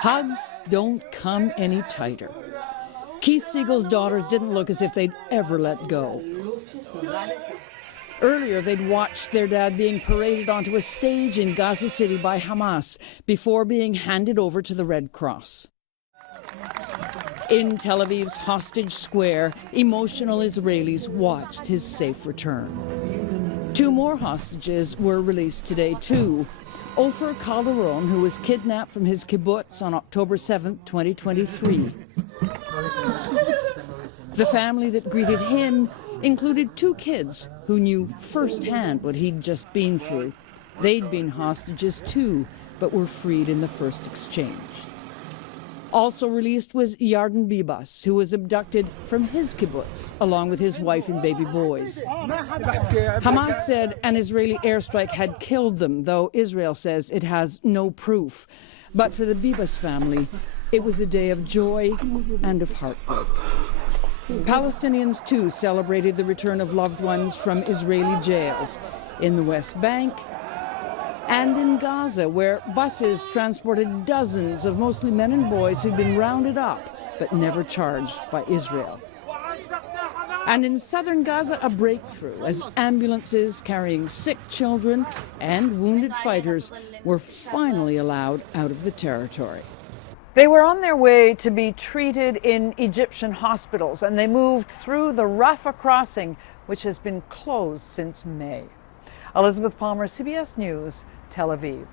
Hugs don't come any tighter. Keith Siegel's daughters didn't look as if they'd ever let go. Earlier, they'd watched their dad being paraded onto a stage in Gaza City by Hamas before being handed over to the Red Cross. In Tel Aviv's Hostage Square, emotional Israelis watched his safe return. 2 more hostages were released today, too. Ofer Calderon, who was kidnapped from his kibbutz on October 7, 2023. The family that greeted him included 2 kids who knew firsthand what he'd just been through. They'd been hostages, too, but were freed in the first exchange. Also released was Yarden Bibas, who was abducted from his kibbutz, along with his wife and baby boys. Hamas said an Israeli airstrike had killed them, though Israel says it has no proof. But for the Bibas family, it was a day of joy and of heartbreak. Palestinians, too, celebrated the return of loved ones from Israeli jails in the West Bank and in Gaza, where buses transported dozens of mostly men and boys who'd been rounded up but never charged by Israel. And in southern Gaza, a breakthrough as ambulances carrying sick children and wounded fighters were finally allowed out of the territory. They were on their way to be treated in Egyptian hospitals, and they moved through the Rafah crossing, which has been closed since May. Elizabeth Palmer, CBS News, Tel Aviv.